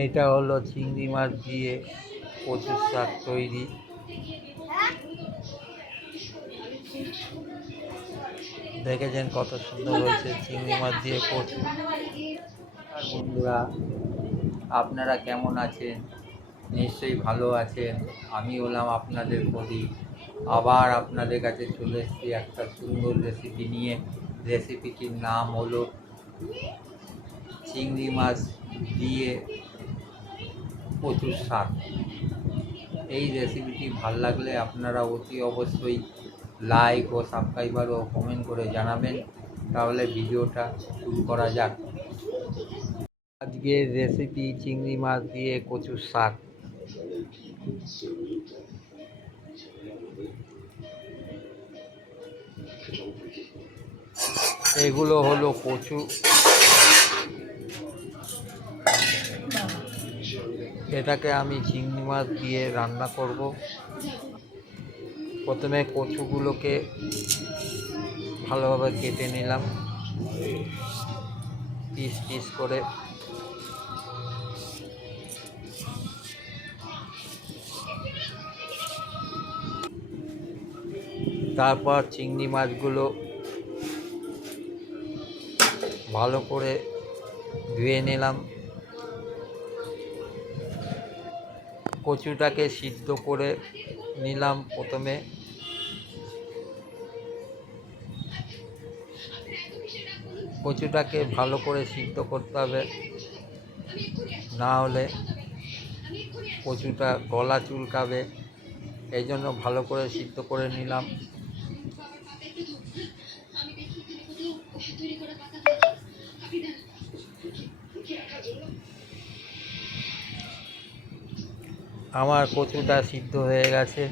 এইটা হলো চিংড়ি মাছ দিয়ে কচুর শাক তৈরি। দেখেছেন কত সুন্দর হয়েছে চিংড়ি মাছ দিয়ে কচু। আর বন্ধুরা, আপনারা কেমন আছেন? নিশ্চয়ই ভালো আছেন। আমি হলাম আপনাদের প্রদীপ। আবার আপনাদের কাছে চলে এসেছি একটা সুন্দর রেসিপি নিয়ে। রেসিপিটির নাম হলো চিংড়ি মাছ দিয়ে কচুর শাক। এই রেসিপিটি ভালো লাগলে আপনারা অতি অবশ্যই লাইক ও সাবস্ক্রাইবার ও কমেন্ট করে জানাবেন। তাহলে ভিডিওটা শুরু করা যাক। আজকের রেসিপি চিংড়ি মাছ দিয়ে কচুর শাক। এগুলো হলো কচু। এটাকে আমি চিংড়ি মাছ দিয়ে রান্না করব। প্রথমে কচুগুলোকে ভালোভাবে কেটে নিলাম পিস পিস করে। তারপর চিংড়ি মাছগুলো ভালো করে ধুয়ে নিলাম। কচুটাকে সিদ্ধ করে নিলাম। প্রথমে কচুটাকে ভালো করে সিদ্ধ করতে হবে, না হলে কচুটা গলা চুলকাবে। এই জন্য ভালো করে সিদ্ধ করে নিলাম। আমার কচুটা সিদ্ধ হয়ে গেছে।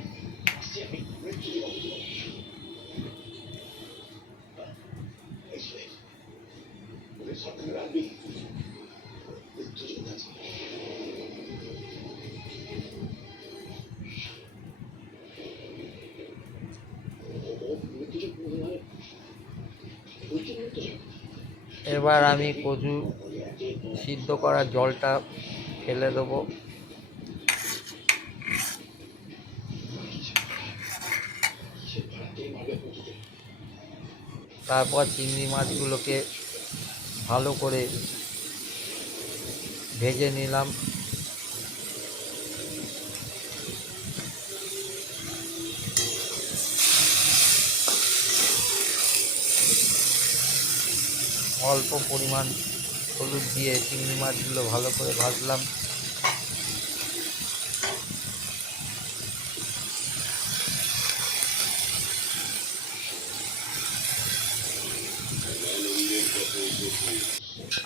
এবার আমি কচু সিদ্ধ করা জলটা ফেলে দেবো। তারপর চিংড়ি মাছগুলোকে ভালো করে ভেজে নিলাম। অল্প পরিমাণ হলুদ দিয়ে চিংড়ি মাছগুলো ভালো করে ভাজলাম।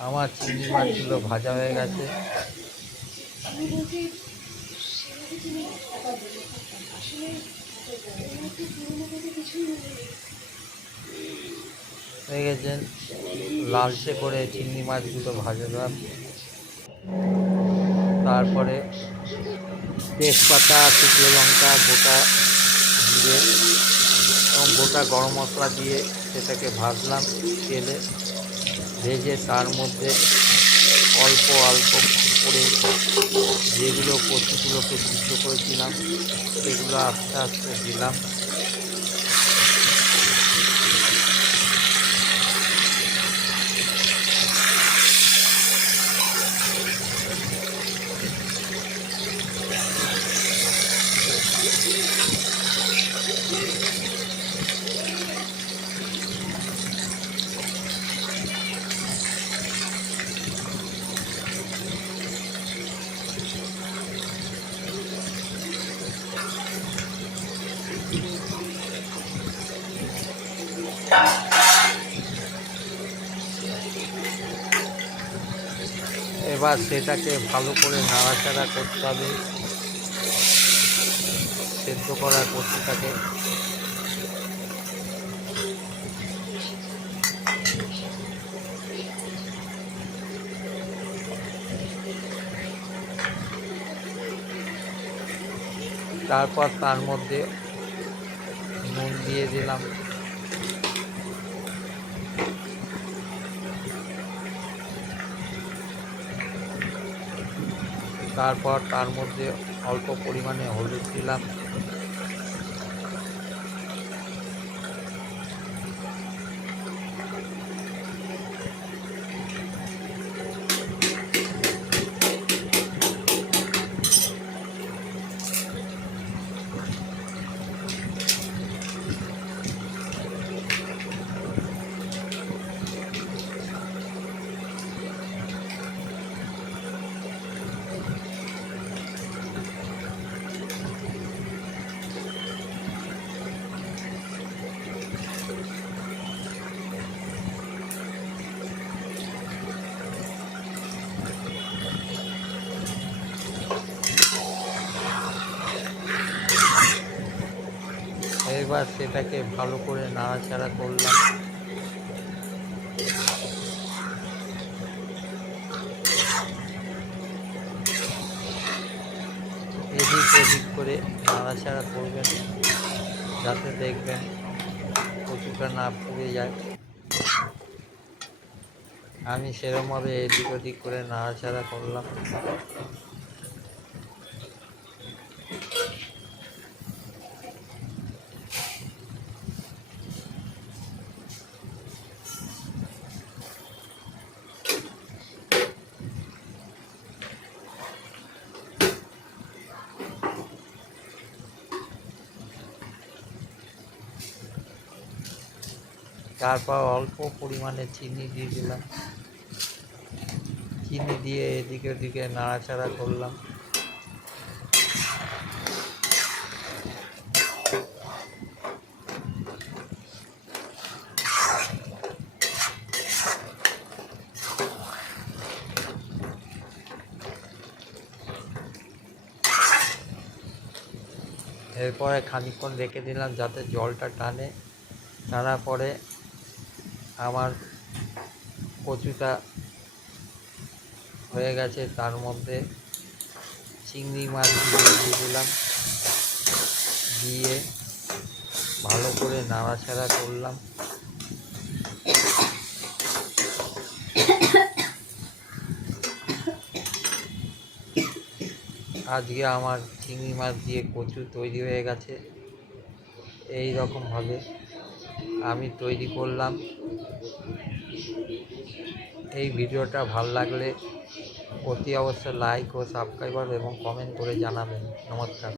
আমার চিংড়ি মাছগুলো ভাজা হয়ে গেছে। দেখেছেন লালচে করে চিংড়ি মাছগুলো ভাজলাম। তারপরে তেজপাতা, শুকনো লঙ্কা, গোটা জিরে এবং গোটা গরম মশলা দিয়ে সেটাকে ভাজলাম তেলে। ভেজে তার মধ্যে অল্প অল্প করে যেগুলো কচুগুলোকে সিদ্ধ করেছিলাম সেগুলো আস্তে আস্তে দিলাম। এবার সেটাকে ভালো করে নাড়াচাড়া করতে হবে। সেদ্ধ করা কচুটাকে তারপর তার মধ্যে নুন দিয়ে দিলাম। তারপর তার মধ্যে অল্প পরিমাণে হলুদ দিলাম, এবার সেটাকে ভালো করে নাড়াচাড়া করলাম। এদিক ওদিক করে নাড়াচাড়া করবেন, যাতে দেখবেন কচুটা না পুড়ে যায়। আমি সেরকমভাবে এদিক ওদিক করে নাড়াচাড়া করলাম। তারপর অল্প পরিমাণে চিনি দিয়ে দিলাম, চিনি দিয়ে এদিকে ওদিকে নাড়াচাড়া করলাম। এরপরে খানিকক্ষণ রেখে দিলাম যাতে জলটা টানে। টানার পরে আমার কচুটা হয়ে গেছে, তার মধ্যে চিংড়ি মাছ দিয়ে দিলাম, দিয়ে ভালো করে নাড়াচাড়া করলাম। আজকে আমার চিংড়ি মাছ দিয়ে কচু তৈরি হয়ে গেছে। এই রকমভাবে আমি তৈরি করলাম। এই ভিডিওটা ভালো লাগলে অতি অবশ্যই লাইক ও সাবস্ক্রাইব এবং কমেন্ট করে জানাবেন। নমস্কার।